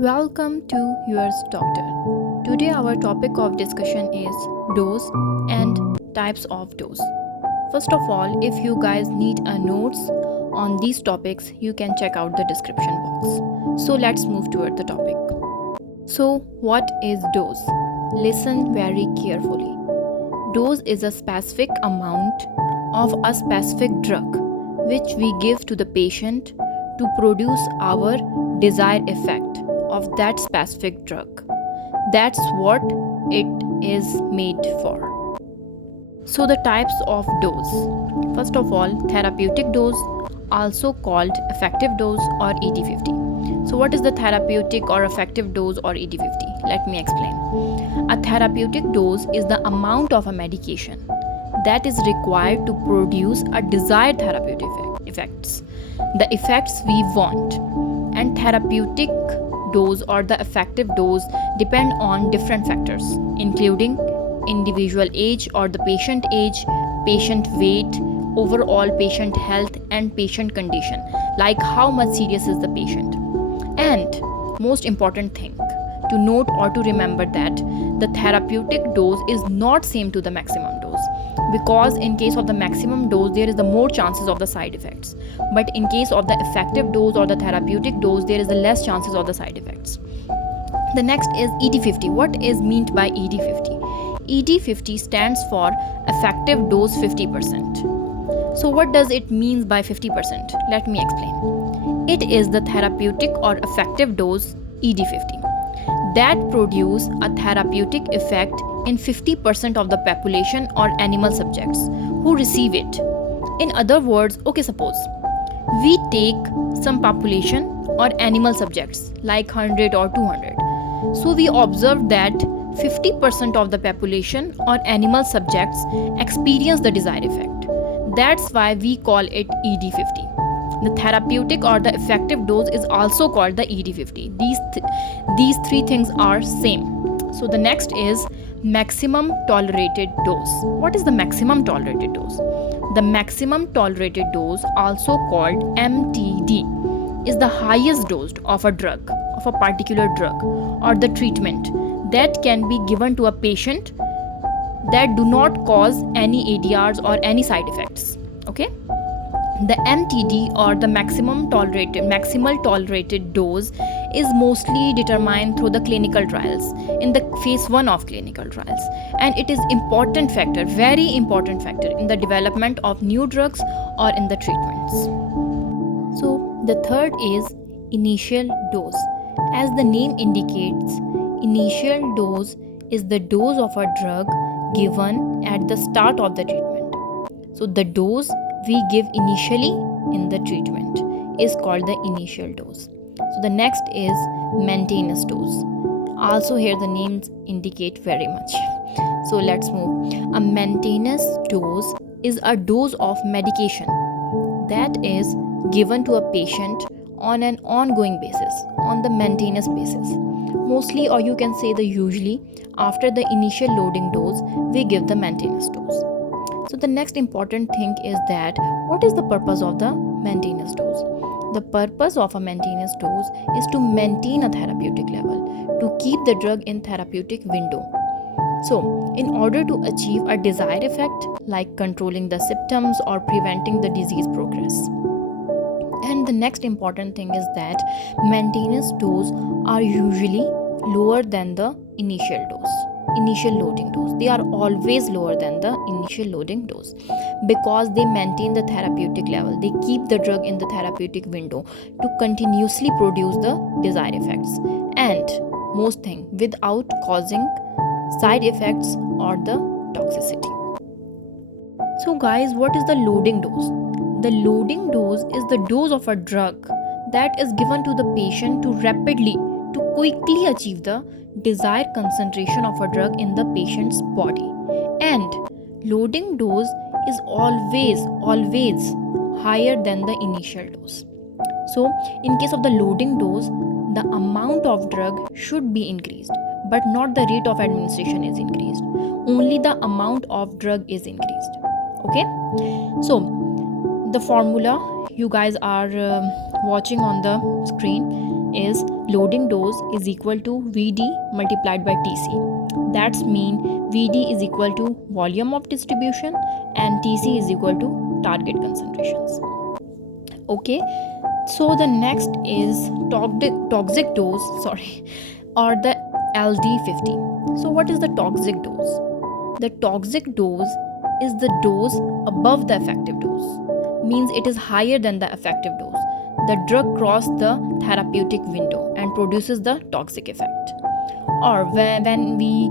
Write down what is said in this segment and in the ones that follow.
Welcome to Yours Doctor. Today our topic of discussion is dose and types of dose. First of all, if you guys need a notes on these topics, you can check out the description box. So let's move toward the topic. So what is dose? Listen very carefully. Dose is a specific amount of a specific drug which we give to the patient to produce our desired effect of that specific drug. That's what it is made for. So the types of dose. First of all, therapeutic dose, also called effective dose or ED50. So what is the therapeutic or effective dose or ED50? Let me explain. A therapeutic dose is the amount of a medication that is required to produce a desired therapeutic effects, the effects we want. And therapeutic dose or the effective dose depend on different factors, including individual age or the patient age, patient weight, overall patient health and patient condition, like how much serious is the patient. And most important thing to note or to remember that the therapeutic dose is not same to the maximum dose, because in case of the maximum dose there is the more chances of the side effects, but in case of the effective dose or the therapeutic dose there is the less chances of the side effects. The next is ED50. What is meant by ED50? ED50 stands for effective dose 50%. So what does it mean by 50%? Let me explain. It is the therapeutic or effective dose ED50 that produce a therapeutic effect in 50% of the population or animal subjects who receive it. In other words, suppose we take some population or animal subjects like 100 or 200. So we observe that 50% of the population or animal subjects experience the desired effect. That's why we call it ED50. The therapeutic or the effective dose is also called the ED50. These three things are same. So the next is maximum tolerated dose. What is the maximum tolerated dose? The maximum tolerated dose, also called MTD, is the highest dose of a drug, of a particular drug or the treatment that can be given to a patient that do not cause any ADRs or any side effects. Okay? The MTD or the maximal tolerated dose is mostly determined through the clinical trials in the phase 1 of clinical trials, and it is important factor, very important factor in the development of new drugs or in the treatments. So the third is initial dose. As the name indicates, initial dose is the dose of a drug given at the start of the treatment. So the dose we give initially in the treatment is called the initial dose. So the next is maintenance dose. Also here the names indicate very much. So let's move. A maintenance dose is a dose of medication that is given to a patient on an ongoing basis, on the maintenance basis. Mostly, or you can say the usually, after the initial loading dose, we give the maintenance dose. So the next important thing is that what is the purpose of the maintenance dose? The purpose of a maintenance dose is to maintain a therapeutic level, to keep the drug in therapeutic window. So in order to achieve a desired effect like controlling the symptoms or preventing the disease progress. And the next important thing is that maintenance dose are usually lower than the initial loading dose. They are always lower than the initial loading dose because they maintain the therapeutic level. They keep the drug in the therapeutic window to continuously produce the desired effects, and most thing without causing side effects or the toxicity. So guys, what is the loading dose? The loading dose is the dose of a drug that is given to the patient to quickly achieve the desired concentration of a drug in the patient's body. And loading dose is always higher than the initial dose. So in case of the loading dose, the amount of drug should be increased, but not the rate of administration is increased. Only the amount of drug is increased. Okay? So the formula you guys are watching on the screen, is loading dose is equal to VD multiplied by TC. That's mean VD is equal to volume of distribution and TC is equal to target concentrations. Okay, so the next is toxic dose, or the LD50. So what is the toxic dose? The toxic dose is the dose above the effective dose, means it is higher than the effective dose. The drug crosses the therapeutic window and produces the toxic effect. Or when we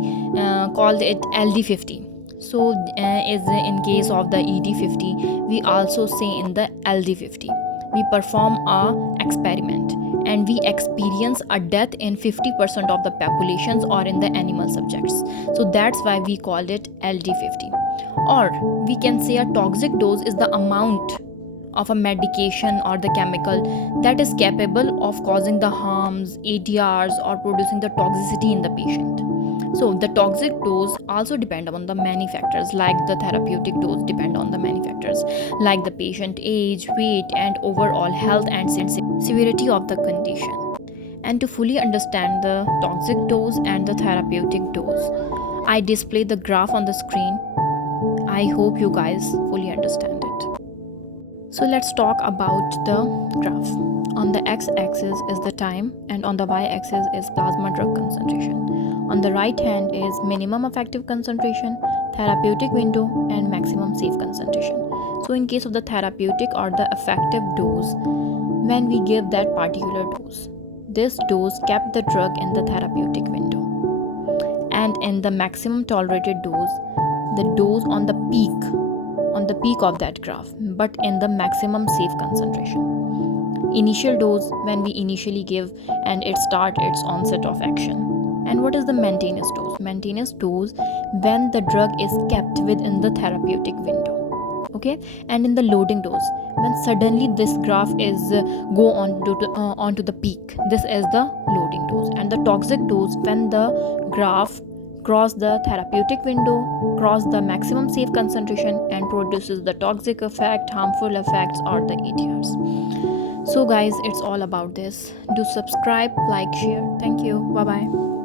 call it LD50. So is in case of the ED50, we also say in the LD50. We perform a experiment and we experience a death in 50% of the populations or in the animal subjects. So that's why we called it LD50. Or we can say a toxic dose is the amount of a medication or the chemical that is capable of causing the harms, ADRs, or producing the toxicity in the patient. So the toxic dose also depend on the many factors, like the therapeutic dose depend on the many factors like the patient age, weight, and overall health and severity of the condition. And to fully understand the toxic dose and the therapeutic dose, I display the graph on the screen. I hope you guys fully understand it. So let's talk about the graph. On the x-axis is the time and on the y-axis is plasma drug concentration. On the right hand is minimum effective concentration, therapeutic window, and maximum safe concentration. So in case of the therapeutic or the effective dose, when we give that particular dose, this dose kept the drug in the therapeutic window. And in the maximum tolerated dose, the dose on the peak of that graph, but in the maximum safe concentration. Initial dose when we initially give and it start its onset of action. And what is the maintenance dose? Maintenance dose when the drug is kept within the therapeutic window. Okay, and in the loading dose, when suddenly this graph is go on to the peak, this is the loading dose. And the toxic dose when the graph cross the therapeutic window, cross the maximum safe concentration, and produces the toxic effect, harmful effects, or the ADRs. So guys, it's all about this. Do subscribe, like, share. Thank you. Bye bye.